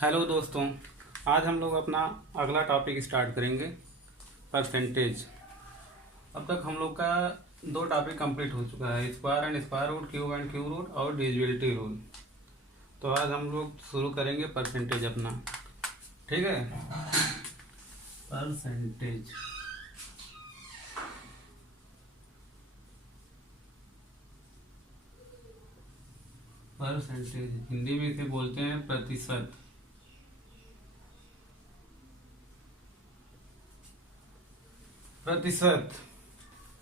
Hello दोस्तों, आज हम लोग अपना अगला टॉपिक स्टार्ट करेंगे, परसेंटेज। अब तक हम लोग का दो टॉपिक कंप्लीट हो चुका है, square and square root, cube and cube root और डिविजिबिलिटी रूल। तो आज हम लोग शुरू करेंगे परसेंटेज अपना, ठीक है। परसेंटेज परसेंटेज हिंदी में इसे बोलते हैं प्रतिशत। प्रतिशत।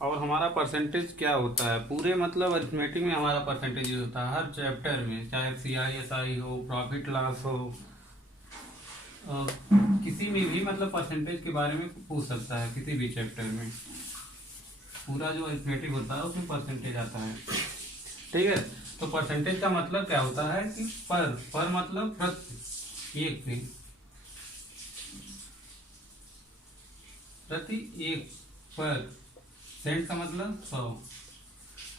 और हमारा परसेंटेज क्या होता है, पूरे मतलब अरिथमेटिक में हमारा परसेंटेज होता है, हर चैप्टर में, चाहे CISI हो, प्रॉफिट लॉस हो, किसी में भी मतलब परसेंटेज के बारे में पूछ सकता है, किसी भी चैप्टर में पूरा जो अरिथमेटिक होता है उसमें परसेंटेज आता है, ठीक है। तो परसेंटेज का मतलब क्या होता है कि पर मतलब प्रति एक पर सेंट का मतलब 100।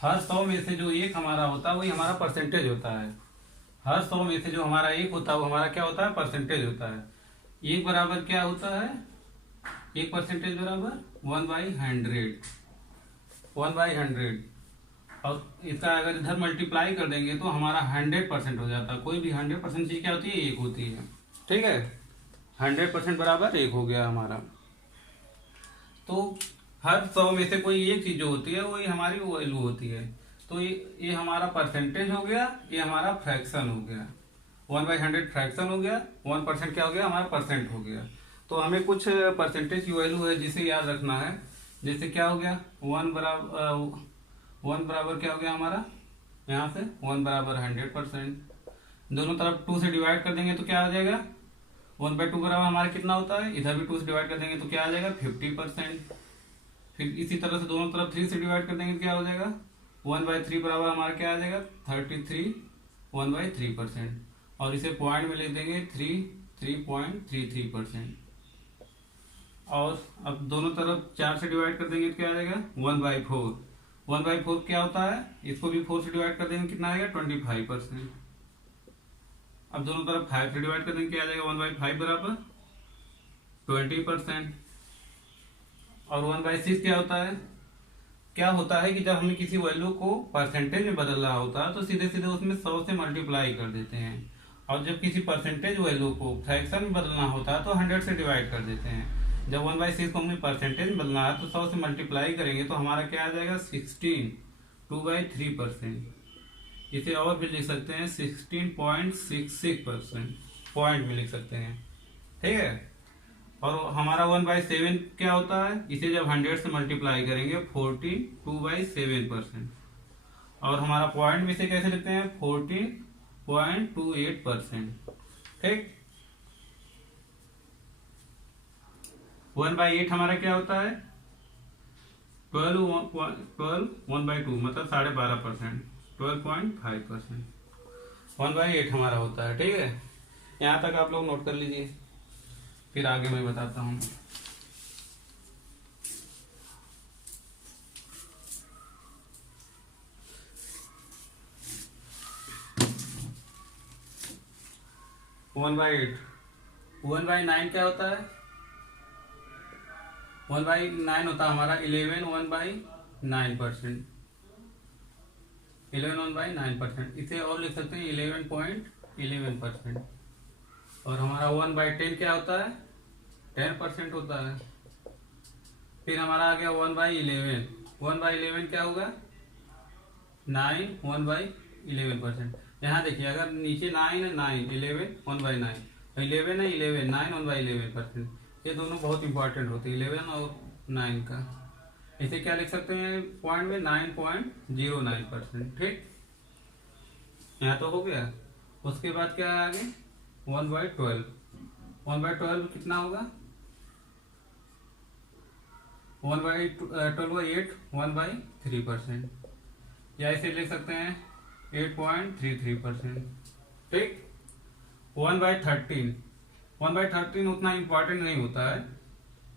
हर 100 में से जो एक हमारा होता है वही हमारा परसेंटेज होता है। हर 100 में से जो हमारा एक होता है वो हमारा क्या होता है, परसेंटेज होता है। एक बराबर क्या होता है, एक परसेंटेज बराबर 1/100। 1/100। और इसका अगर इधर मल्टीप्लाई कर देंगे तो हमारा 100% हो जाता है। कोई भी 100% चीज क्या होती है, एक होती है, ठीक है। 100% बराबर एक हो गया हमारा। तो हर 100 में से कोई एक चीज जो होती है वही हमारी वैल्यू होती है। तो ये हमारा परसेंटेज हो गया, ये हमारा फ्रैक्शन हो गया। 1/100 फ्रैक्शन हो गया, 1% क्या हो गया, हमारा परसेंट हो गया। तो हमें कुछ परसेंटेज की वैल्यू है जिसे याद रखना है। जैसे क्या हो गया, 1 बराबर क्या हो गया हमारा, यहाँ से 1 बराबर 100%। दोनों तरफ 2 से डिवाइड कर देंगे तो क्या आ जाएगा, 1/2 बराबर हमारा कितना होता है, इधर भी 2 से डिवाइड कर देंगे तो क्या आ जाएगा, 50%। फिर इसी तरह से दोनों तरफ 3 से डिवाइड कर देंगे तो क्या हो जाएगा, 1/3 बराबर हमारा क्या आ जाएगा, 33 1/3%। और इसे पॉइंट में लिख देंगे 3.33%। और अब दोनों तरफ 4 से डिवाइड कर देंगे तो क्या आ जाएगा, 1/4। 1/4 क्या होता है, इसको भी 4 से डिवाइड कर देंगे कितना आएगा, 25%। अब दोनों तरफ 5 से डिवाइड कर देंगे क्या आ जाएगा, 1/5 बराबर 20%। और 1/6 क्या होता है, क्या होता है कि जब हमें किसी वैल्यू को परसेंटेज में बदलना होता है तो सीधे सीधे उसमें 100 से मल्टीप्लाई कर देते हैं। और जब किसी परसेंटेज वैल्यू को फ्रैक्शन में बदलना होता है तो 100 से डिवाइड कर देते हैं। जब 1/6 को हमें परसेंटेज में बदलना है तो 100 से मल्टीप्लाई करेंगे तो हमारा क्या आ जाएगा, 16 2/3%। इसे और भी लिख सकते हैं 16.66%, पॉइंट में लिख सकते हैं, ठीक है। और हमारा 1/7 क्या होता है, इसे जब 100 से मल्टीप्लाई करेंगे 14 2/7%। और हमारा पॉइंट में से कैसे लिखते हैं, 14.28%, ठीक। 1/8 हमारा क्या होता है, 12 1/2 मतलब 12.5%, 12.5%। 1/8 हमारा होता है, ठीक है। यहाँ तक आप लोग नोट कर लीजिए, फिर आगे मैं बताता हूँ। वन बाई 9 क्या होता है, 1/9 होता है हमारा 11 1/9%। 11 1/9%, इसे और लिख सकते हैं 11.11%। और हमारा 1/10 क्या होता है, 10% होता है। फिर हमारा आ गया 1/11। 1/11 क्या होगा, 9 1/11%। यहाँ देखिए, अगर नीचे 9 है, 9 11 1/9, 11 है 11 9 1/11%। ये दोनों बहुत इंपॉर्टेंट होते हैं, 11 और 9 का। इसे क्या लिख सकते हैं पॉइंट में, 9.09%, ठीक। यहाँ तो हो गया। उसके बाद क्या है आगे, 1/12। 1/12 कितना होगा, 1/12 1/3%, या इसे लिख सकते हैं 8.33%, ठीक। 1/13। 1/13 उतना इंपॉर्टेंट नहीं होता है,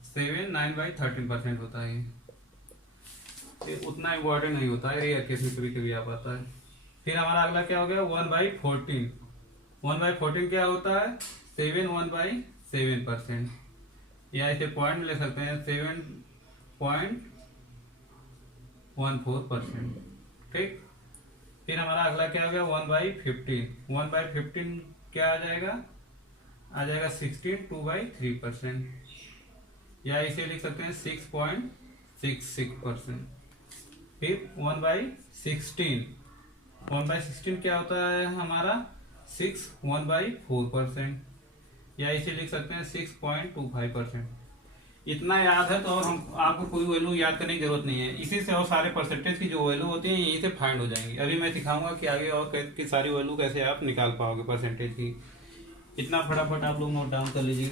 7 9/13% होता है। ये उतना इंपॉर्टेंट नहीं होता है, रेयर केस में कभी कभी आ पाता है। फिर हमारा अगला क्या हो गया, 1/14। 1/14 क्या होता है, 71/7%, या इसे पॉइंट में ले सकते हैं 7.14%। ठीक, फिर हमारा अगला क्या हो गया 1/15। 1/15 क्या आ जाएगा 16.2/3%, या इसे लिख सकते हैं 6.66%। फिर 1/16, 1/16 क्या होता है हमारा 1/4%, या इसे लिख सकते हैं 6.25%। इतना याद है तो और हम आपको कोई वैल्यू याद करने की जरूरत नहीं है, इसी से और सारे परसेंटेज की जो वैल्यू होती है यहीं से फाइंड हो जाएंगी। अभी मैं सिखाऊंगा कि आगे और की सारी वैल्यू कैसे आप निकाल पाओगे परसेंटेज की। इतना फटाफट आप लोग नोट डाउन कर लीजिए।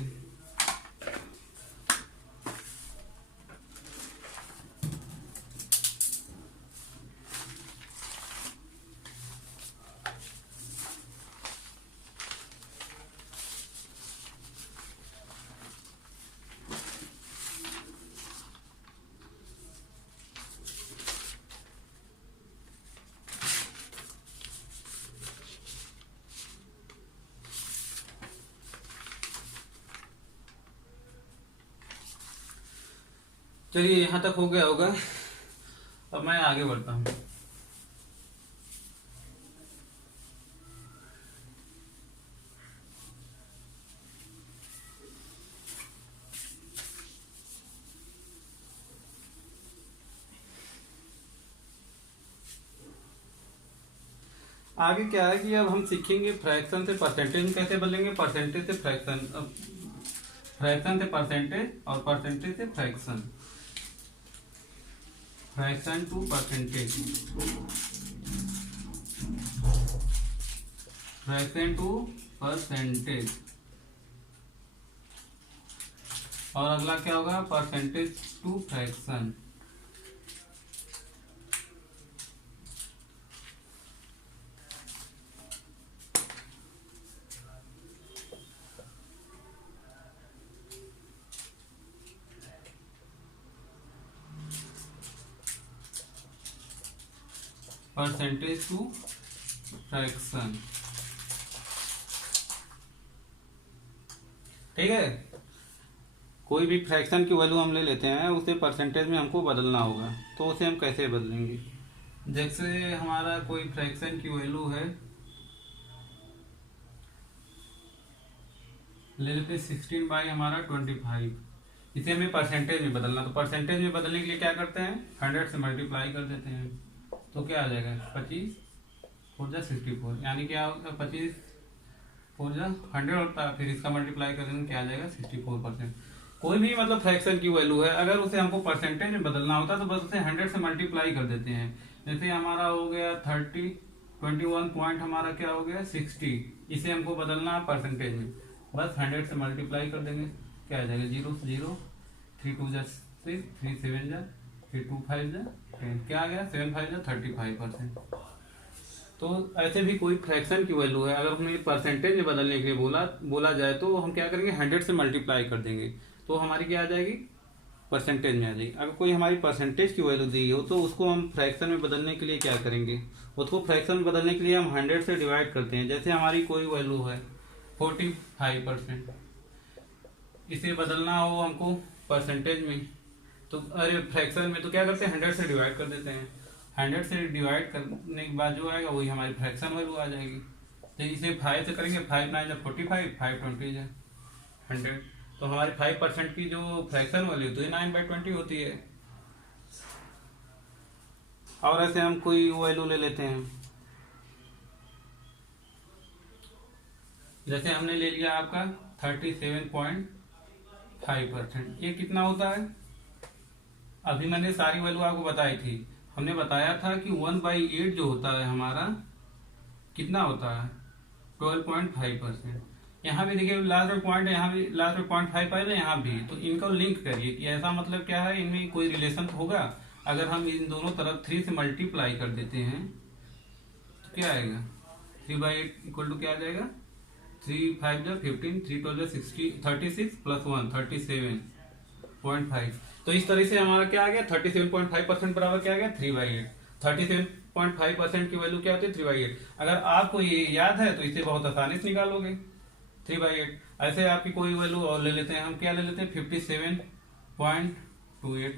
चलिए यहाँ तक हो गया होगा, अब मैं आगे बढ़ता हूँ। आगे क्या है कि अब हम सीखेंगे फ्रैक्शन से परसेंटेज में कैसे बदलेंगे, परसेंटेज से फ्रैक्शन, फ्रैक्शन से परसेंटेज और परसेंटेज से fraction, fraction to percentage, fraction to percentage, और अगला क्या होगा percentage to fraction. Percentage to fraction, ठीक है। कोई भी फ्रैक्शन की वैल्यू हम ले लेते हैं, उसे परसेंटेज में हमको बदलना होगा, तो उसे हम कैसे बदलेंगे। जैसे हमारा कोई फ्रैक्शन की वैल्यू है, ले लेते 16 हमारा 25, इसे हमें परसेंटेज में बदलना। तो परसेंटेज में बदलने के लिए क्या करते हैं 100 से मल्टीप्लाई कर देते हैं, तो क्या आ जाएगा 25 4 जा 64, यानी क्या होगा 25 4 जा 100 होता है, फिर इसका मल्टीप्लाई करेंगे क्या आ जाएगा 64%। कोई भी मतलब फ्रैक्शन की वैल्यू है, अगर उसे हमको परसेंटेज में बदलना होता है तो बस उसे 100 से मल्टीप्लाई कर देते हैं। जैसे हमारा हो गया 21 पॉइंट हमारा क्या हो गया 60, इसे हमको बदलना है परसेंटेज में, बस 100 से मल्टीप्लाई कर देंगे, क्या आ जाएगा 0 0 3 2 जा 6 3 7 जा फिर 2 5 जा 10, क्या आ गया 7 5 जा 35%। तो ऐसे भी कोई फ्रैक्शन की वैल्यू है, अगर हमें परसेंटेज में बदलने के लिए बोला जाए तो हम क्या करेंगे 100 से मल्टीप्लाई कर देंगे, तो हमारी क्या आ जाएगी परसेंटेज में आ जाएगी। अगर कोई हमारी परसेंटेज की वैल्यू दी हो तो उसको हम फ्रैक्शन में बदलने के लिए क्या करेंगे, उसको फ्रैक्शन में बदलने के लिए हम 100 से डिवाइड करते हैं। जैसे हमारी कोई वैल्यू है 45%, इसे बदलना हो हमको परसेंटेज में तो अरे फ्रैक्शन में, तो क्या करते हैं 100 से डिवाइड कर देते हैं। 100 से डिवाइड करने के बाद जो आएगा वही हमारी फ्रैक्शन वैल्यू आ जाएगी। तो इसे 5 से करेंगे, 5 9 जा 45, 5 20 जा 100, तो हमारी 5% की जो फ्रैक्शन वैल्यू तो ये 9/20 होती है। और ऐसे हम कोई वैल्यू ले लेते हैं, जैसे हमने ले लिया आपका 37.5%, ये कितना होता है, अभी मैंने सारी वैल्यू आपको बताई थी। हमने बताया था कि 1/8 जो होता है हमारा कितना होता है 12.5%। यहाँ भी देखिए लास्ट में पॉइंट है, यहाँ भी लास्ट में 0.5 आएगा, यहाँ भी, तो इनको लिंक करिए कि ऐसा मतलब क्या है, इनमें कोई रिलेशन होगा। अगर हम इन दोनों तरफ 3 से मल्टीप्लाई कर देते हैं तो क्या आएगा 3/8 इक्वल टू क्या आ जाएगा 3 5 जा 15 3 12 जा 60 36 प्लस 1 37.5। तो इस तरह से हमारा क्या आ गया 37.5% बराबर क्या आ गया 3/8। 37.5% की वैल्यू क्या होती है 3/8। अगर आपको ये याद है तो इसे बहुत आसानी से निकालोगे 3/8। ऐसे आपकी कोई वैल्यू और ले लेते हैं, हम क्या ले लेते हैं 57.28।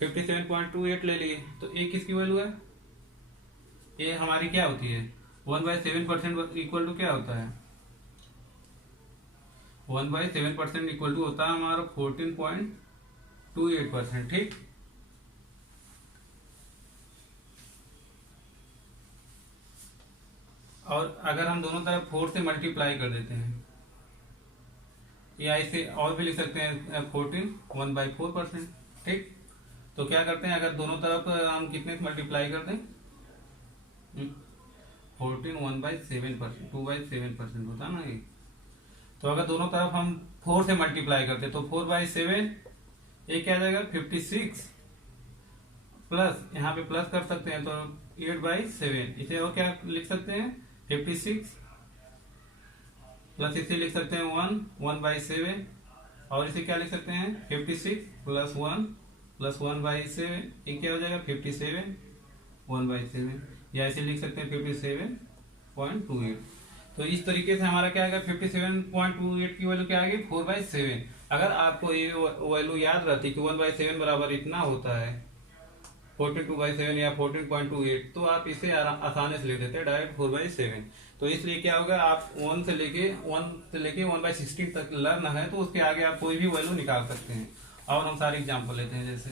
57.28 ले लिए, तो ए किसकी वैल्यू है, ये हमारी क्या होती है 1/7% इक्वल टू क्या होता है 1/7% इक्वल टू होता है हमारा 14.28%। ठीक, और अगर हम दोनों तरफ 4 से मल्टीप्लाई कर देते हैं, या इसे और भी लिख सकते हैं 1/4%। ठीक, तो क्या करते हैं, अगर दोनों तरफ हम कितने से मल्टीप्लाई कर दें 14 1/7%, 2/7% होता है ना ये। तो अगर दोनों तरफ हम 4 से मल्टीप्लाई करते तो 4/7 ये क्या आ जाएगा 56, प्लस यहाँ पे प्लस कर सकते हैं तो 8/7, इसे और क्या लिख सकते हैं 56, प्लस इसे लिख सकते हैं 1/7, और इसे क्या लिख सकते हैं 56 प्लस 1 प्लस 1/7, ये क्या हो जाएगा 57 1/7, या इसे लिख सकते हैं 57.28। तो इस तरीके से हमारा क्या आएगा 57.28 की वैल्यू क्या आएगी 4/7। अगर आपको ये वैल्यू याद रहती कि 1/7 बराबर इतना होता है 42/7 या 14.28, तो आप इसे आसानी से ले देते डायरेक्ट 4/7। तो इसलिए क्या होगा, आप 1 से लेके 1/16 तक लर्न है तो उसके आगे आप कोई भी वैल्यू निकाल सकते हैं। और हम सारे एग्जाम्पल लेते हैं, जैसे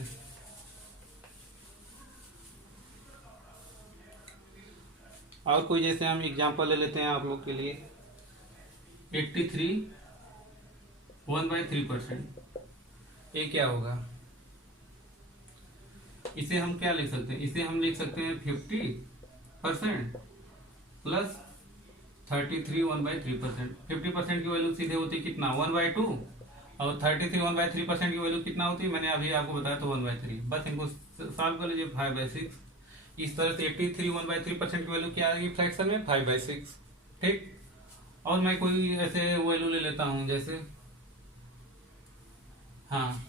और कोई जैसे हम एग्जाम्पल ले लेते हैं आप लोग के लिए 83 1/3%, ये क्या होगा, इसे हम क्या लिख सकते हैं, इसे हम लिख सकते हैं 50% प्लस 33 1/3%। 50% की वैल्यू सीधे होती है कितना 1/2, और 33 1/3% की वैल्यू कितना होती है, मैंने अभी आपको बताया तो 1/3। बस इनको सॉल्व कर लीजिए 5/6। इस तरह से 83 1/3% की वैल्यू क्या आएगी फ्रैक्शन में 5/6। ठीक, और मैं कोई ऐसे वैल्यू ले लेता हूं, जैसे हाँ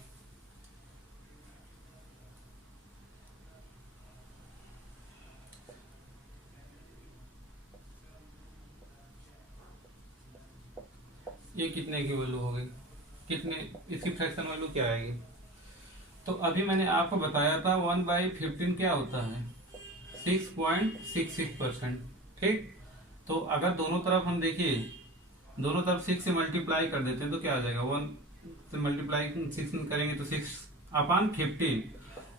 ये कितने की वैल्यू हो गई, कितने इसकी फ्रैक्शन वैल्यू क्या आएगी। तो अभी मैंने आपको बताया था 1/15 क्या होता है 6.66%। ठीक, तो अगर दोनों तरफ हम देखिए, दोनों तरफ 6 से मल्टीप्लाई कर देते हैं तो क्या आ जाएगा 1 से मल्टीप्लाई 6 करेंगे तो 6/15,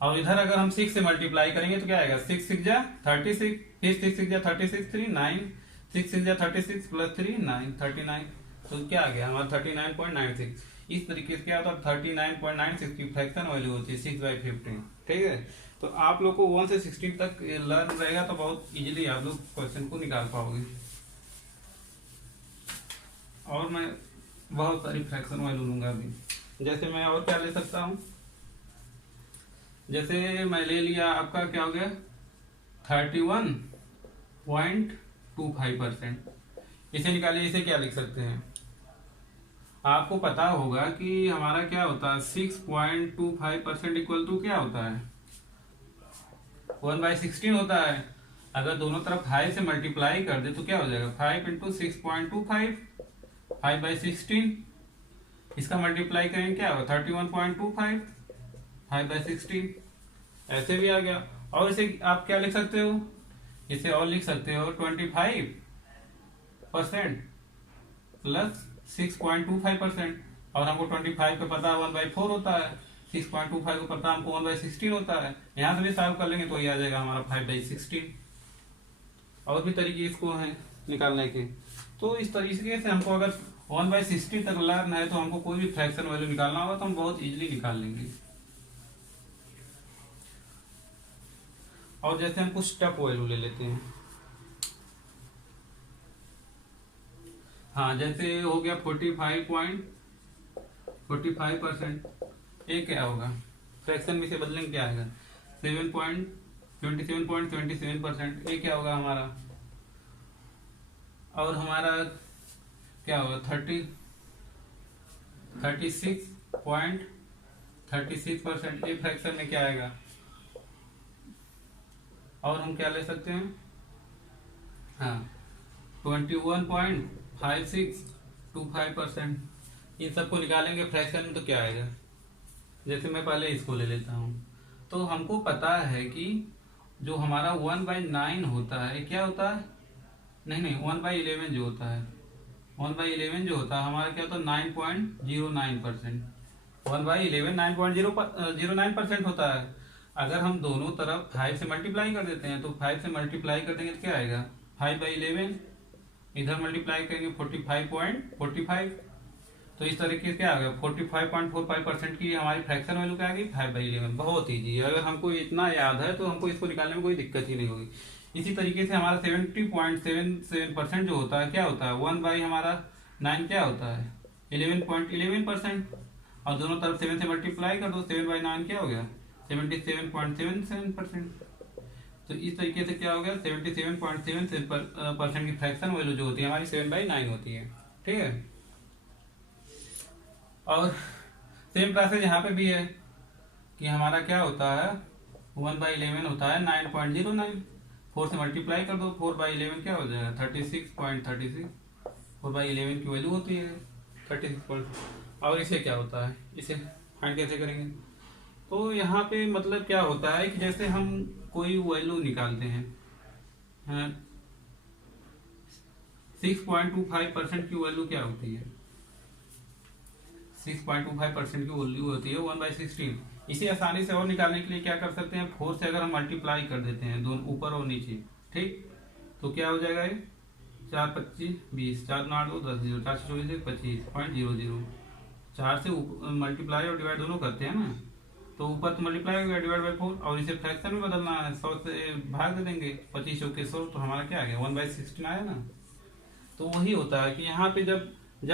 और इधर अगर हम 6 से मल्टीप्लाई करेंगे तो क्या आएगा 6 6 जा 36, फिर 6 6 जा 36 3 9, 6 6 जा 36 प्लस 3 9 39, तो क्या आ गया हमारा 39.96। इस तरीके से क्या होता है 39.96 की फ्रैक्शन वैल्यू होती है 6/15। ठीक है, तो आप लोग को 1 से 16 तक लर्न रहेगा तो बहुत इजीली आप लोग क्वेश्चन को निकाल पाओगे। और मैं बहुत सारी फ्रैक्शन वैल्यू लूंगा अभी, जैसे मैं और क्या ले सकता हूँ, जैसे मैं ले लिया आपका क्या हो गया 31.25%, इसे निकालिए, इसे क्या लिख सकते हैं, आपको पता होगा कि हमारा क्या होता है 6.25% इक्वल टू क्या होता है 1/16 होता है। अगर दोनों तरफ 5 से मल्टीप्लाई कर दे तो क्या हो जाएगा 5 × 6.25 5/16, इसका मल्टीप्लाई करेंगे क्या होगा 31.25 5/16, ऐसे भी आ गया। और इसे आप क्या लिख सकते हो, इसे और लिख सकते हो 25% प्लस 6.25%, और हमको 25 का पता 1/4 होता है, 6.25 को पता हमको 1/16 होता है, यहाँ से भी सॉल्व कर लेंगे तो ये आ जाएगा हमारा 5/16। और भी तरीके इसको हैं निकालने के। तो इस तरीके से हमको अगर 1/16 तक लर्न है तो हमको कोई भी फ्रैक्शन वैल्यू निकालना होगा तो हम बहुत इजीली निकाल लेंगे। और जैसे हम कुछ स्टेप वैल्यू ले लेते हैं, हाँ जैसे हो गया 45.45%, ये क्या होगा फ्रैक्शन में से बदलेंगे क्या आएगा 27.27%, ये क्या होगा हमारा, और हमारा क्या होगा 36.36%, ये फ्रैक्शन में क्या आएगा। और हम क्या ले सकते हैं हाँ 21.56 25%। इन सबको निकालेंगे फ्रैक्शन में तो क्या आएगा, जैसे मैं पहले इसको ले लेता हूँ। तो हमको पता है कि जो हमारा 1/9 होता है, क्या होता है, नहीं 1/11 जो होता है, 1/11 जो होता है हमारा क्या होता है 9.09%। 1/11 9.009% होता है। अगर हम दोनों तरफ 5 से मल्टीप्लाई कर देते हैं तो 5 से मल्टीप्लाई कर देंगे तो क्या आएगा 5/11, इधर मल्टीप्लाई करेंगे 45.45। तो इस तरीके से क्या आ गया 45.45% की हमारी फ्रैक्शन वैल्यू क्या आ गई 5/11। बहुत ईजी है, अगर हमको इतना याद है तो हमको इसको निकालने में कोई दिक्कत ही नहीं होगी। इसी तरीके से हमारा 70.77% जो होता है क्या होता है 1 हमारा 9 क्या होता है 11.11%। और दोनों तरफ 7 से मल्टीप्लाई कर दो, 7/9 क्या हो गया 77.77%। तो इस तरीके से क्या हो गया 77.77% की फ्रैक्शन वैल्यू जो होती है हमारी 7/9 होती है। ठीक है, और सेम प्रोसेस यहाँ पे भी है कि हमारा क्या होता है 1/11 होता है 9.09। 4 से मल्टीप्लाई कर दो, 4/11 क्या हो जाएगा 36.36। 4/11 की वैल्यू होती है 36। और इसे क्या होता है, इसे फाइंड कैसे करेंगे। तो यहाँ पे मतलब क्या होता है कि जैसे हम कोई वैल्यू निकालते हैं 6.25% की वैल्यू क्या होती है 6.25% की वैल्यू होती है 1/16। इसे आसानी से और निकालने के लिए क्या कर सकते हैं 4 से अगर हम मल्टीप्लाई कर देते हैं दोनों ऊपर और नीचे, ठीक, तो क्या हो जाएगा ये 4 25 20, 4 9 8 10 0, 4 से 24 25.00। 4 से मल्टीप्लाई और डिवाइड दोनों करते हैं ना, तो ऊपर तो मल्टीप्लाई हो गया डिवाइड बाई 4, और इसे फ्रैक्शन में बदलना है 100 से भाग दे देंगे 25 के 100, तो हमारा क्या आ गया 1/16 आया ना। तो वही होता है कि यहाँ पे जब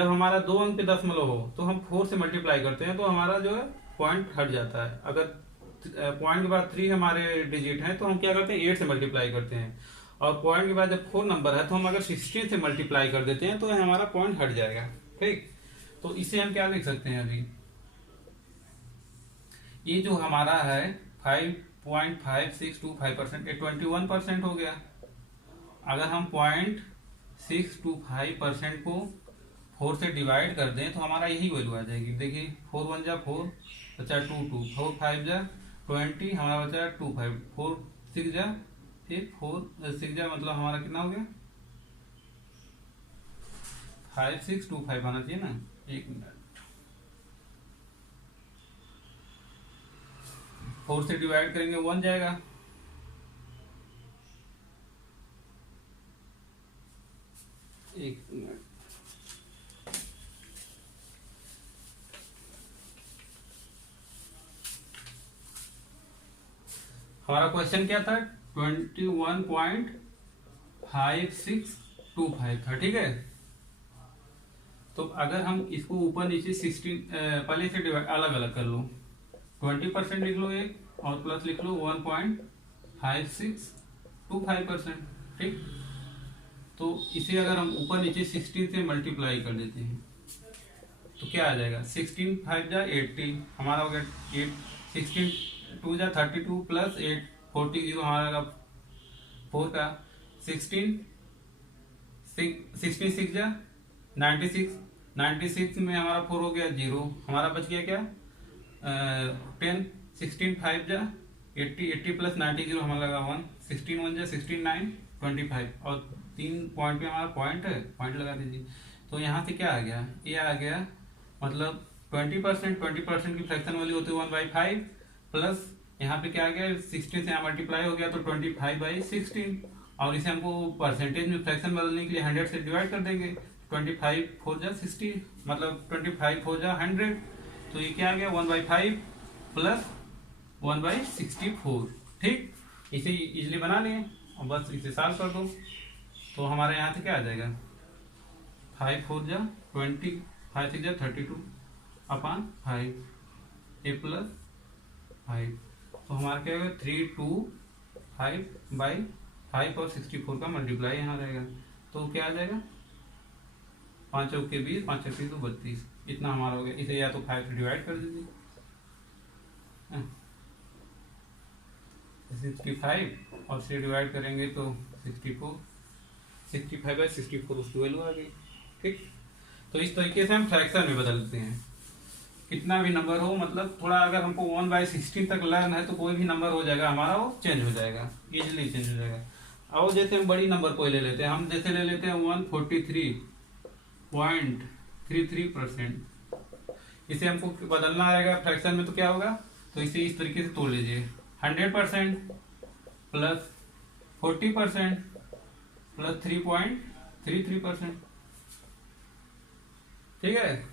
हमारा 2 अंक पे दशमलव हो तो हम 4 से मल्टीप्लाई करते हैं तो हमारा जो है पॉइंट हट जाता है। अगर पॉइंट के बाद 3 हमारे डिजिट हैं तो हम क्या करते हैं 8 से मल्टीप्लाई करते हैं, और पॉइंट के बाद जब 4 नंबर है तो हम अगर 16 से मल्टीप्लाई कर देते हैं तो हमारा पॉइंट हट जाएगा। ठीक, तो इसे हम क्या लिख सकते हैं अभी, ये जो हमारा है 5.5625% ये 21% हो गया। अगर हम 0.625% को 4 से डिवाइड कर दें तो हमारा यही वैल्यू आ जाएगी। देखिए 4 1 जा 4 बचा 2 2, 4 5 जा 20, हमारा बचा 2 5, 4 6 जा फिर 4 6 जा मतलब हमारा कितना हो गया 5625 आना चाहिए ना। एक मिनट, 4 से डिवाइड करेंगे 1 जाएगा, एक मिनट, हमारा क्वेश्चन क्या था 21.5625 था। ठीक है, तो अगर हम इसको ऊपर नीचे 16 पहले से डिवाइड अलग अलग कर लो, 20% लिख लो एक और प्लस लिख लो 1.5625%। ठीक, तो इसे अगर हम ऊपर नीचे 16 से मल्टीप्लाई कर देते हैं तो क्या आ जाएगा 16 5 जा 80, हमारा हो गया 8, 16 2 जा 32 प्लस 8 40 हमारा 4 का 16 6 जा 96 में हमारा 4 हो गया 0, हमारा बच गया क्या 10, 16 5 जा 80 प्लस 90 हमारा लगा 1, 16 1 जा 16 9 25, और 3 पॉइंट पे हमारा पॉइंट है, पॉइंट लगा दीजिए। तो यहाँ से क्या आ गया, ये आ गया मतलब 20% की फ्रैक्शन वैल्यू होती है 1/5 प्लस यहाँ पे क्या आ गया 16 से यहाँ मल्टीप्लाई हो गया तो 25/16, और इसे हमको परसेंटेज में फ्रैक्शन बदलने के लिए 100 से डिवाइड कर देंगे। 25 4 जा 60 मतलब 25 4 जा 100, तो ये क्या आ गया 1/5 प्लस 1/64। ठीक, इसे इजिली बना लें और बस इसे सॉल्व कर दो, तो हमारे यहाँ से क्या आ जाएगा 5 4 जा 20, 5 6 जा 32 अपॉन 5 ए प्लस 5, तो हमारा क्या होगा 325/5 और 64 का मल्टीप्लाई यहाँ रहेगा, तो क्या आ जाएगा 5 चौके 20 5 छत्तीस 32, इतना हमारा हो गया। इसे या तो 5 से डिवाइड कर दीजिए 65 और से डिवाइड करेंगे तो 64, 65/64 उसकी वैल्यू आ गई। ठीक, तो इस तरीके से हम फ्रैक्शन में बदलते हैं। कितना भी नंबर हो, मतलब थोड़ा अगर हमको 1/16 तक लर्न है तो कोई भी नंबर हो जाएगा हमारा, वो चेंज हो जाएगा, इजीली चेंज हो जाएगा। और जैसे हम बड़ी नंबर कोई ले लेते हैं, हम जैसे ले लेते हैं 143.33%, इसे हमको बदलना रहेगा फ्रैक्शन में, तो क्या होगा, तो इसे इस तरीके से तोड़ लीजिए। 100% प्लस 40% प्लस 3.33%, ठीक है।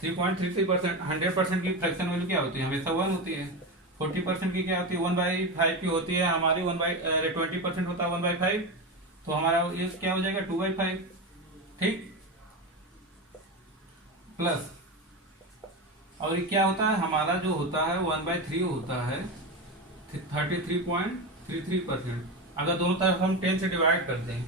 3.33%। 100% की फ्रैक्शन वैल्यू क्या होती है, हमेशा 1 होती है। 40% की क्या होती है, 1/5 की होती है हमारी। 20% होता है 1/5, तो हमारा ये क्या हो जाएगा, 2/5, ठीक। प्लस, और ये क्या होता है हमारा, जो होता है 1/3 होता है 33.33%। अगर दोनों तरफ हम 10 से डिवाइड कर दें,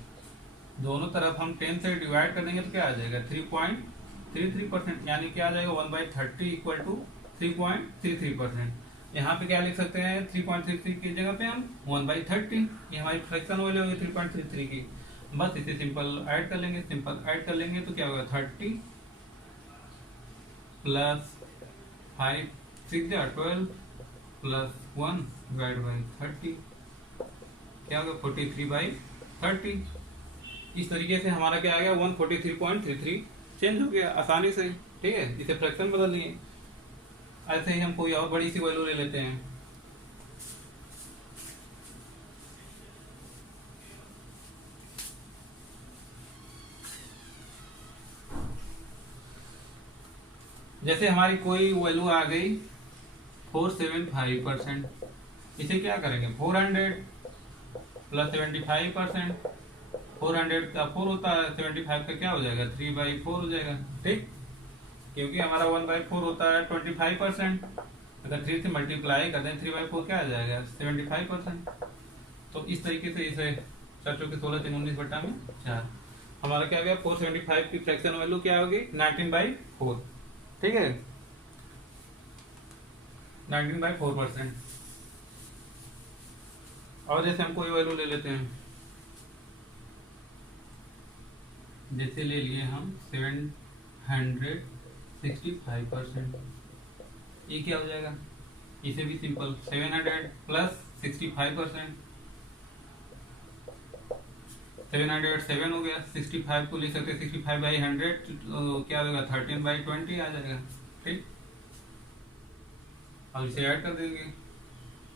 दोनों तरफ हम 10 से डिवाइड कर देंगे तो क्या आ जाएगा, 3.33%, यानी क्या आ जाएगा, 1/30 इक्वल टू 3.33%। यहाँ पे क्या लिख सकते हैं, 3.33 की जगह पे हम 1/30, ये हमारी फ्रैक्शन वैल्यू होगी 3.33 की। बस इसे सिंपल ऐड कर लेंगे, तो क्या होगा, 30 प्लस 5 6 12 प्लस 1 डिवाइड बाई 30, क्या होगा, 43/30। इस तरीके से हमारा क्या आ गया, 143.33 चेंज हो गया आसानी से, ठीक है। इसे फ्रैक्शन बदल लिए। ऐसे ही हम कोई और बड़ी सी वैल्यू ले लेते हैं। जैसे हमारी कोई वैल्यू आ गई 475%, इसे क्या करेंगे, 400 प्लस 75%। 400 का 4 होता है, 75 का क्या हो जाएगा, 3/4 हो जाएगा, ठीक। क्योंकि हमारा 1/4 होता है 25%, अगर 3 से मल्टीप्लाई कर दें 3/4 क्या आ जाएगा, 75%। तो इस तरीके से इसे 4×16=19/4 हमारा क्या हो गया, 475 की फ्रैक्शन वैल्यू क्या होगी, 19/4, ठीक है, 19/4%। और जैसे हम कोई वैल्यू ले लेते हैं, जैसे ले लिए हम 765%, ये क्या हो जाएगा, इसे भी सिंपल 700 प्लस 65%, 707 हो गया। 65 को लिख सकते हैं 65/100, तो क्या होगा, 13/20 आ जाएगा, ठीक। और इसे ऐड कर देंगे,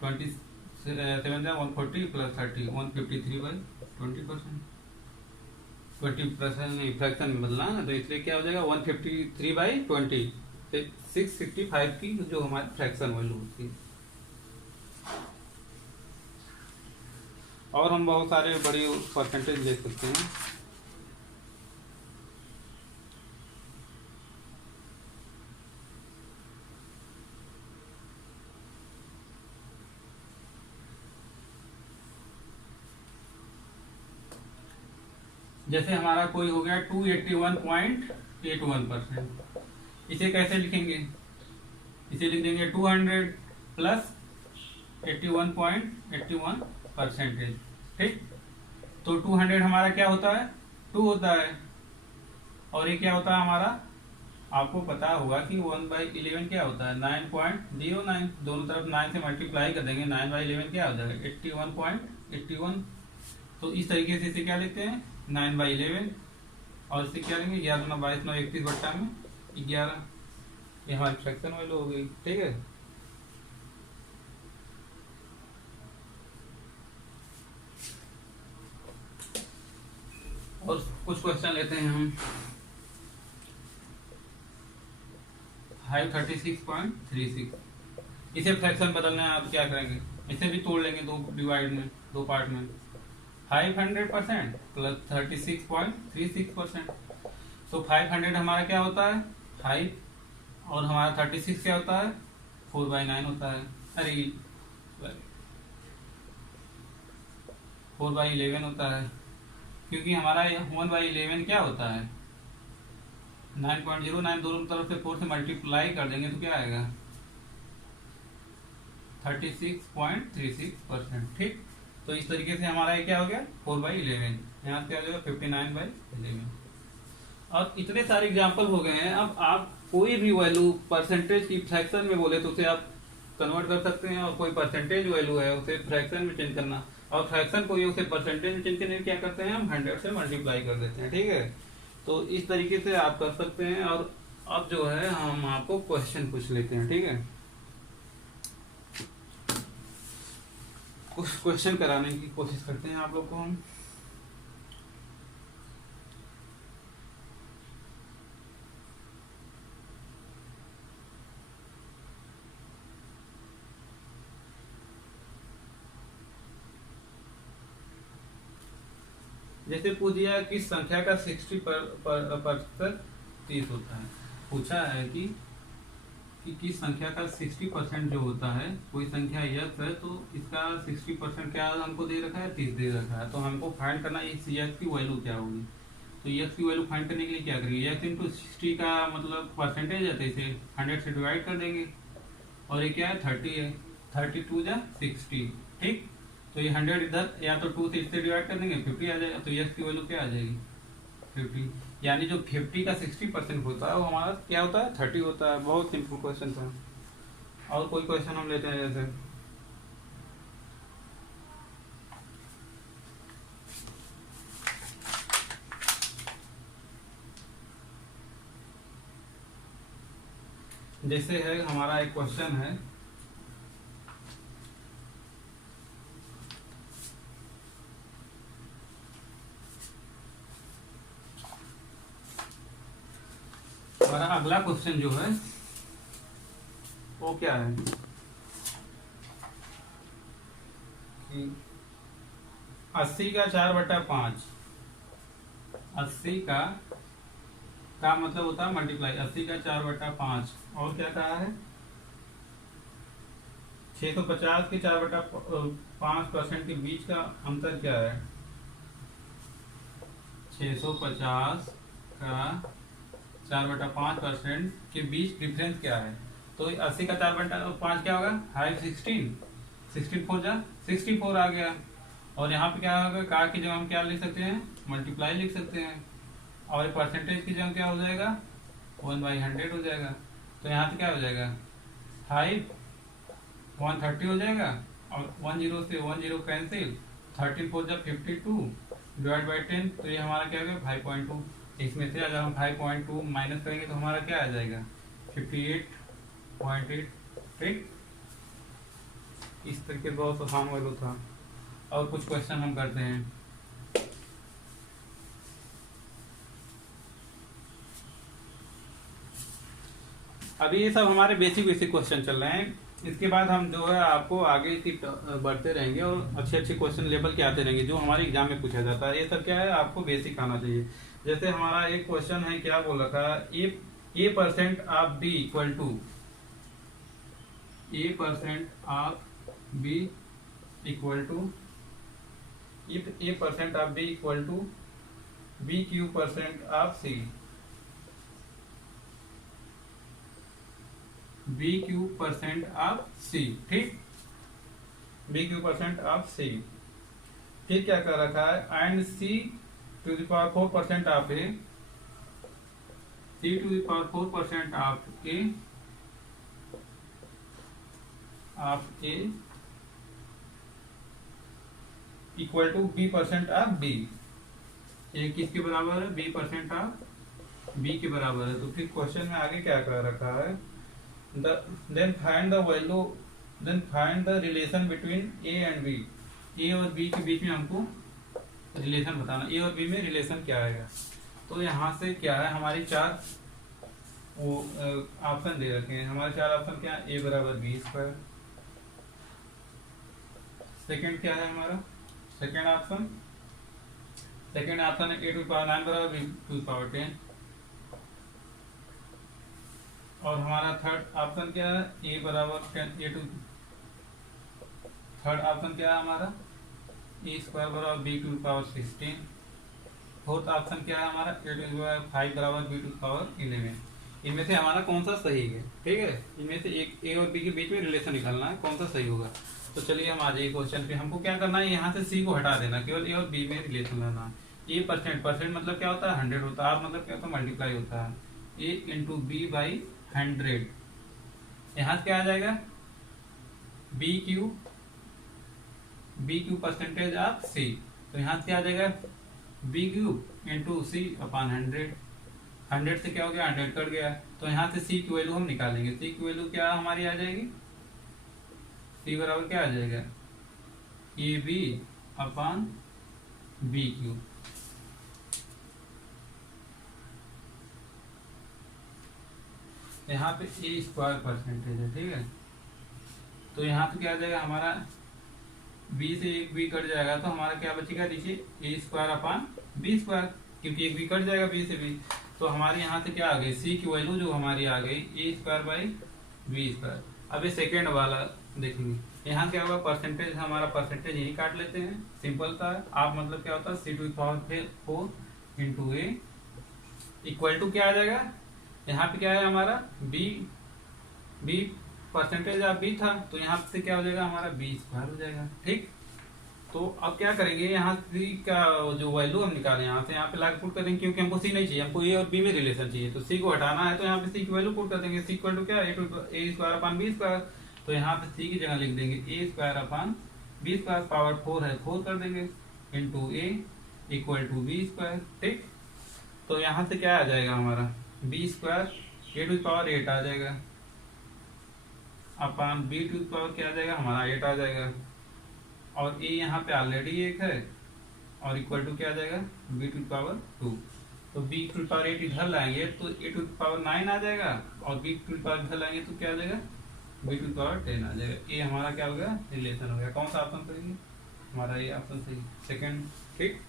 140 प्लस 30 153/20%। 20% नहीं, फ्रैक्शन में बदलना है, तो इसलिए क्या हो जाएगा, 153/20, 665 की जो हमारी फ्रैक्शन वैल्यू होती है। और हम बहुत सारे बड़ी परसेंटेज ले सकते हैं। जैसे हमारा कोई हो गया 281.81%, इसे कैसे लिखेंगे, इसे लिख देंगे 200 प्लस 81.81%, ठीक। तो 200 हमारा क्या होता है, 2 होता है, और ये क्या होता है हमारा, आपको पता होगा कि 1/11 क्या होता है, 9.09। दोनों तरफ 9 से मल्टीप्लाई कर देंगे, 9/11 क्या हो जाएगा, 81.81। तो इस तरीके से इसे क्या लिखते हैं, 9/11, और इसे क्या लेंगे, 11 9 22 9 31/11, ये हमारी फ्रैक्शन वैल्यू हो गई, ठीक है। और कुछ क्वेश्चन लेते हैं हम। 536.36, इसे फ्रैक्शन बदलना है, आप क्या करेंगे, इसे भी तोड़ लेंगे दो पार्ट में। 500% प्लस 36.36%, तो 500 हमारा क्या होता है 5, और हमारा 36 क्या होता है 4/9 होता है, अरे 4/11 होता है, क्योंकि हमारा 1/11 क्या होता है 9.09। दोनों तरफ से 4 से मल्टीप्लाई कर देंगे तो क्या आएगा 36.36%, ठीक। तो इस तरीके से हमारा ये क्या हो गया 4/11, यहाँ से आ जाएगा 59/11। और इतने सारे एग्जाम्पल हो गए हैं। अब आप कोई भी वैल्यू परसेंटेज की फ्रैक्शन में बोले तो उसे आप कन्वर्ट कर सकते हैं, और कोई परसेंटेज वैल्यू है उसे फ्रैक्शन में चेंज करना, और फ्रैक्शन को उसे परसेंटेज में चेंज करने क्या करते हैं, हम 100 से मल्टीप्लाई कर देते हैं। ठीक है, तो इस तरीके से आप कर सकते हैं। और अब जो है हम आपको क्वेश्चन पूछ लेते हैं। ठीक है, कुछ क्वेश्चन कराने की कोशिश करते हैं आप लोग को हम। जैसे पूछ दिया किस संख्या का 60% 30 होता है। पूछा है कि किस संख्या का 60% जो होता है, कोई संख्या यक्स है तो इसका 60% क्या हमको दे रखा है, 30 दे रखा है। तो हमको फाइंड करना है इस यक्स की वैल्यू क्या होगी। तो यक्स की वैल्यू फाइंड करने के लिए क्या करेंगे, यक्स इंटू 60 का मतलब परसेंटेज है तो इसे 100 से डिवाइड कर देंगे, और ये क्या है 30 है, 32 जा 60। ठीक, तो ये 100 इधर या तो 2 से इससे डिवाइड कर देंगे 50 आ जाएगा। तो यक्स की वैल्यू क्या आ जाएगी 50, यानी जो 50 का 60% होता है वो हमारा क्या होता है 30 होता है। बहुत सिंपल क्वेश्चन था। और कोई क्वेश्चन हम लेते हैं जैसे है हमारा एक क्वेश्चन है, हमारा अगला क्वेश्चन जो है वो क्या है कि 80 का 4/5, 80 का मतलब होता है मल्टीप्लाई 80 का 4/5, और क्या कहा है 650 के 4/5% के बीच का अंतर क्या है, 650 का 4/5% के बीच डिफरेंस क्या है। तो 80 का 4/5 क्या होगा 5 16 4 जा 64 आ गया। और यहाँ पे क्या होगा, का की जगह हम क्या लिख सकते हैं, मल्टीप्लाई लिख सकते हैं, और परसेंटेज की जगह क्या हो जाएगा 1/100 हो जाएगा। तो यहाँ पे क्या हो जाएगा 5 130 हो जाएगा, और 10 से 10 कैंसिल, 13 4 जा 52 डिवाइड बाई 10, तो ये हमारा क्या होगा 5.2। इसमें से अगर हम 5.2 माइनस करेंगे तो हमारा क्या आ जाएगा 58.8। ठीक, इस तरीके बहुत आसान वैल्यू था। और कुछ क्वेश्चन हम करते हैं। अभी ये सब हमारे बेसिक क्वेश्चन चल रहे हैं। इसके बाद हम जो है आपको आगे की बढ़ते रहेंगे और अच्छे क्वेश्चन लेवल के आते रहेंगे जो हमारे एग्जाम में पूछा जाता है। ये सब क्या है आपको बेसिक आना चाहिए। जैसे हमारा एक क्वेश्चन है, क्या बोला था, A% of B equal to A% of B equal to if A% of B equal to B³ % of C, B³ of C। ठीक, B³ of C। फिर क्या कर रखा है, and C⁴% of A, C⁴% of A equal to B% of B। ये किसके बराबर है, B% ऑफ B के बराबर है। तो फिर क्वेश्चन में आगे क्या कर रखा है, then find the value, then find the relation between A and B। A और B के बीच में हमको रिलेशन बताना, A और B में रिलेशन क्या आएगा। तो यहाँ से क्या है, हमारी 4 वो ऑप्शन दे रखे हैं। हमारे 4 ऑप्शन क्या है, A बराबर B², सेकेंड क्या है हमारा, सेकेंड ऑप्शन है A⁴ बराबर B⁴10, और हमारा थर्ड ऑप्शन क्या है, A बराबर 10, थर्ड ऑप्शन क्या है हमारा A² बराबर B⁴16, फोर्थ ऑप्शन क्या है हमारा A⁵ बराबर B⁴11। इनमें से हमारा कौन सा सही है। ठीक है, इनमें से एक A और B के बीच में रिलेशन निकालना है, कौन सा सही होगा। तो चलिए हम आ जाइए क्वेश्चन पे। हमको क्या करना है, यहाँ से C को हटा देना, केवल A और B में रिलेशन लाना है। ए परसेंट, परसेंट मतलब क्या होता है 100 होता है, आर मतलब क्या होता है मल्टीप्लाई होता है, ए इंटू बी बाई 100। यहाँ से क्या आ जाएगा बी क्यू परसेंटेज ऑफ सी, तो यहाँ से क्या आ जाएगा बी क्यू इंटू सी अपॉन 100। 100 से क्या हो गया 100 कट गया, तो यहाँ से सी की वैल्यू हम निकालेंगे। सी की वैल्यू क्या हमारी आ जाएगी, सी बराबर क्या आ जाएगा A B upon B Q. यहाँ पे ए स्क्वायर परसेंटेज है, ठीक है। तो यहाँ पे क्या आ जाएगा हमारा बी से एक बी कट जाएगा, तो हमारा क्या बचेगा देखिए ए स्क्वायर अपॉन बी स्क्वायर, क्योंकि एक बी कट जाएगा बी से बी। तो हमारे यहाँ से क्या आ गई सी की वैल्यू जो हमारी आ गई ए स्क्वायर बाई बी स्क्वायर। अब ये सेकेंड वाला देखेंगे, यहाँ क्या होगा परसेंटेज, हमारा परसेंटेज यही काट लेते हैं, सिंपल सा। आप मतलब क्या होता है C to power 4 into A equal to क्या आ जाएगा, यहाँ पे क्या है हमारा बी परसेंटेज ऑफ बी था, तो यहाँ से क्या हो जाएगा हमारा बी स्क्वायर हो जाएगा, ठीक। तो अब क्या करेंगे, यहाँ सी का जो वैल्यू हम निकालें यहाँ से, यहाँ पे लाके पुट कर देंगे, क्योंकि हमको सी नहीं चाहिए, हमको ए और बी में रिलेशन चाहिए, तो सी को हटाना है, तो यहाँ पे सी की वैल्यू पुट कर देंगे। सी इक्वल टू क्या है A square upon B square, तो यहाँ पे सी की जगह लिख देंगे A square upon B square, power 4 है 4 कर देंगे, into A equal to B square, ठीक। तो यहाँ से क्या आ जाएगा हमारा B square A to power 8 आ जाएगा अपॉन बी टू पावर क्या आ जाएगा हमारा 8 आ जाएगा, और ए यहाँ पे ऑलरेडी 1 है, और इक्वल टू क्या आ जाएगा बी टू पावर 2। तो बी टू पावर 8 इधर लाएंगे तो ए टू पावर 9 आ जाएगा, और बी टू पावर इधर लाएंगे तो क्या आ जाएगा बी टू पावर 10 आ जाएगा। ए हमारा क्या हो गया रिलेशन हो गया। कौन सा ऑप्शन करेंगे, हमारा ये ऑप्शन सही सेकंड, ठीक।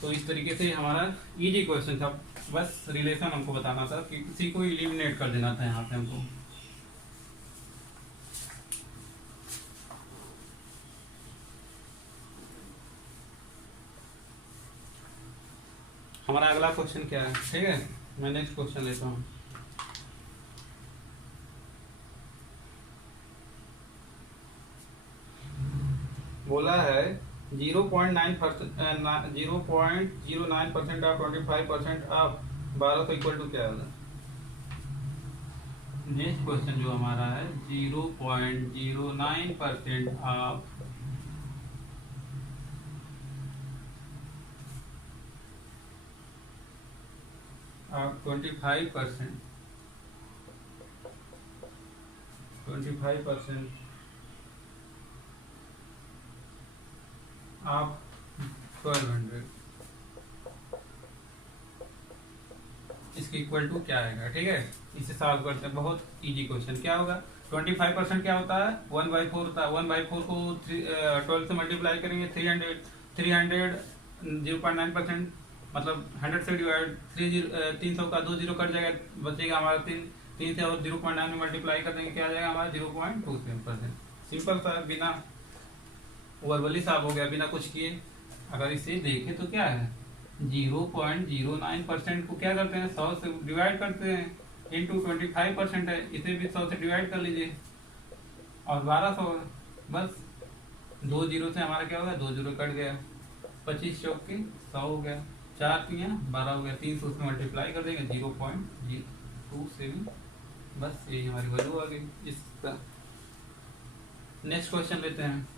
तो इस तरीके से हमारा इजी क्वेश्चन था, बस रिलेशन हमको बताना था कि किसी को एलिमिनेट कर देना था यहाँ पे हमको। हमारा अगला क्वेश्चन क्या है, ठीक है, मैं नेक्स्ट क्वेश्चन लेता हूँ। बोला है 0.09% ऑफ 25% ऑफ 1200 इक्वल टू क्या होगा। नेक्स्ट क्वेश्चन जो हमारा है 0.09% ऑफ 25% ऑफ 1200, इसके इक्वल टू क्या आएगा, ठीक है। इसे सॉल्व करते हैं, बहुत इजी क्वेश्चन। क्या होगा 25% क्या होता है 1/4 होता है, 1/4 को 12 से मल्टीप्लाई करेंगे 300 0.9% मतलब 100 से डिवाइड 300 का 2 जीरो कट जाएगा, बचेगा हमारा 3 से और 0.9 में मल्टीप्लाई कर देंगे, क्या आ जाएगा हमारा 0.27%। सिंपल सा, बिना वर्बली साफ हो गया, बिना कुछ किए। अगर इसे देखें तो क्या है 0.09% को क्या करते हैं 100 से डिवाइड करते हैं, इंटू 25% है, इसे भी 100 से डिवाइड कर लीजिए और 1200, बस 2 जीरो से हमारा क्या होगा 2 जीरो कट गया, 25 चौक के 100 हो गया, 4 तियां 12 हो गया, 300 से मल्टीप्लाई कर देंगे 0.027, बस यही हमारी वैल्यू आ गई इसका। नेक्स्ट क्वेश्चन लेते हैं।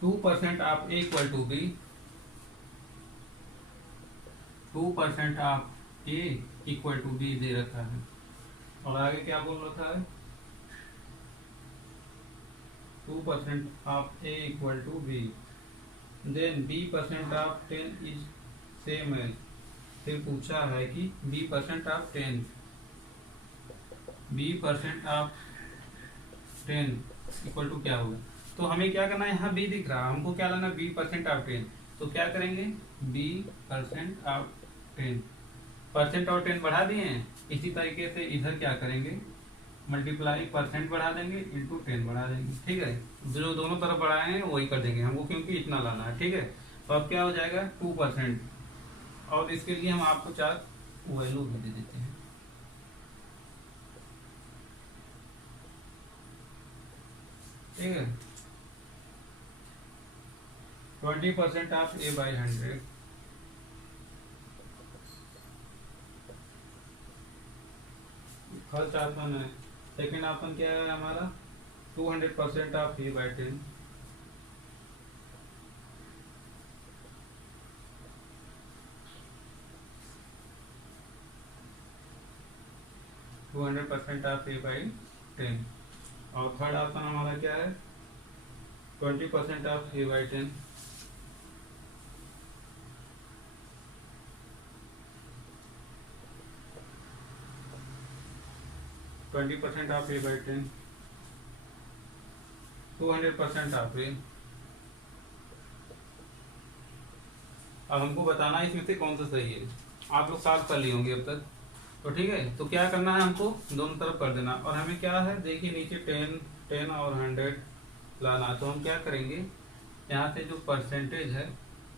Two percent of a equal to b, 2% of a equal to b दे रखा है, और आगे क्या बोल रखा है 2% of a equal to b, then b percent of 10 is same as. फिर पूछा है कि b percent of 10 equal to क्या होगा। तो हमें क्या करना है, यहाँ b दिख रहा है, हमको क्या लाना b परसेंट ऑफ 10, तो क्या करेंगे b परसेंट ऑफ 10, परसेंट और 10 बढ़ा दिए हैं, इसी तरीके से इधर क्या करेंगे मल्टीप्लाई परसेंट बढ़ा देंगे इंटू 10 बढ़ा देंगे, ठीक है। जो दोनों तरफ बढ़ाए हैं वही कर देंगे हमको, क्योंकि इतना लाना है, ठीक है। तो अब क्या हो जाएगा 2% और इसके लिए हम आपको 4 वैल्यू भी दे देते हैं। ठीक है, 20% of a by 100, first option है। सेकेंड ऑप्शन क्या है हमारा, 200% of a by 10, 200% of a by 10। और थर्ड ऑप्शन हमारा क्या है, 20% of a by 10, 20% of a by 10, 200% of a। अब हमको बताना है इसमें से कौन सा सही है। आप लोग सॉल्व कर लिए होंगे अब तक, तो ठीक है। तो क्या करना है, हमको दोनों तरफ कर देना। और हमें क्या है, देखिए नीचे 10 और 100 लाना। तो हम क्या करेंगे, यहाँ से जो परसेंटेज है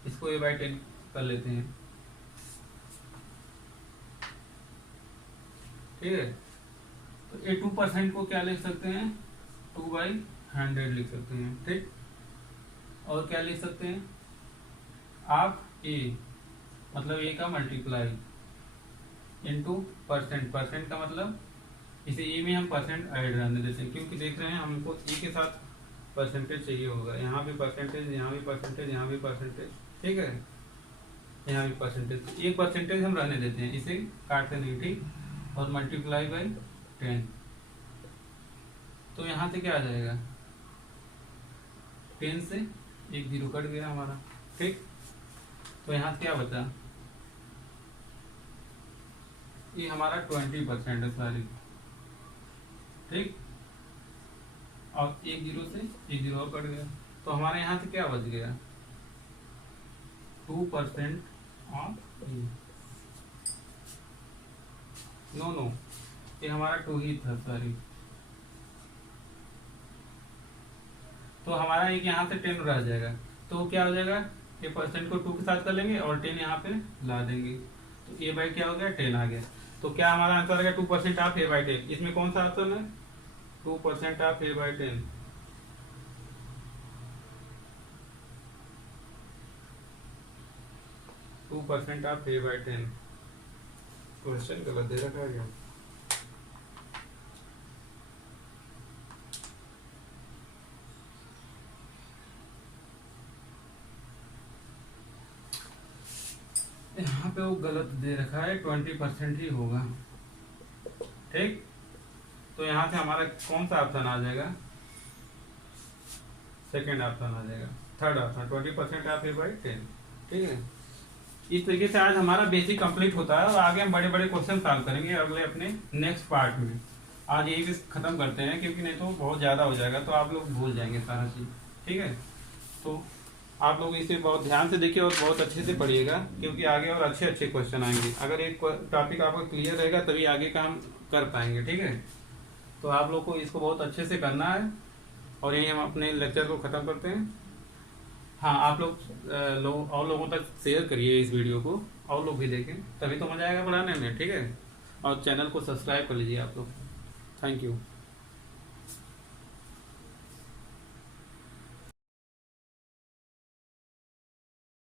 इसको a बाई 10 कर लेते हैं। ठीक है, तो 2% को क्या लिख सकते हैं, 2/100 लिख सकते हैं। ठीक, और क्या लिख सकते हैं, आप a मतलब a का मल्टीप्लाई इंटू परसेंट, परसेंट का मतलब इसे ए में हम परसेंट ऐड रहने देते हैं, क्योंकि देख रहे हैं हमको ए के साथ परसेंटेज चाहिए होगा। यहाँ भी परसेंटेज, यहाँ भी परसेंटेज, यहाँ भी परसेंटेज, ठीक है, यहाँ भी परसेंटेज। तो एक परसेंटेज हम रहने देते हैं, इसे काटते नहीं। ठीक, और मल्टीप्लाई बाई 10, तो यहाँ से क्या आ जाएगा, 10 से 1 0 कट गया हमारा। ठीक, तो यहाँ से क्या बचा, ये हमारा 20% है सारी। ठीक, और 1 0 से 1 0 और कट गया, तो हमारे यहाँ से क्या बच गया, 2% ऑफ नो, ये हमारा 2 ही था सॉरी। तो हमारा एक यहाँ से 10 रह जाएगा, तो क्या हो जाएगा, ये परसेंट को 2 के साथ कर लेंगे और 10 यहाँ पे ला देंगे, तो a बाई क्या हो गया, 10 आ गया। तो क्या हमारा आंसर आ गया, 2% ऑफ a बाई 10। इसमें कौन सा ऑप्शन है, 2% of a by 10। % Of a by 10। Question गलत दे रखा है क्या, यहाँ पे वो गलत दे रखा है, 20% ही होगा। ठीक, तो यहाँ से हमारा कौन सा ऑप्शन आ जाएगा, सेकेंड ऑप्शन आ जाएगा, third option 20% of a by 10। ठीक है, इस तरीके से आज हमारा बेसिक कंप्लीट होता है और आगे हम बड़े बड़े क्वेश्चन सॉल्व करेंगे अगले अपने नेक्स्ट पार्ट में। आज यही खत्म करते हैं, क्योंकि नहीं तो बहुत ज़्यादा हो जाएगा, तो आप लोग भूल जाएंगे सारा चीज़। ठीक है, तो आप लोग इसे बहुत ध्यान से देखिए और बहुत अच्छे से पढ़िएगा, क्योंकि आगे और अच्छे अच्छे क्वेश्चन आएंगे। अगर एक टॉपिक आपका क्लियर रहेगा तभी आगे का हम कर पाएंगे। ठीक है, तो आप लोग को इसको बहुत अच्छे से करना है और यही हम अपने लेक्चर को ख़त्म करते हैं। हाँ, आप लोग और लोगों तक शेयर करिए इस वीडियो को, और लोग भी देखें, तभी तो मजा आएगा पढ़ाने में। ठीक है, और चैनल को सब्सक्राइब कर लीजिए आप लोग। Thank you.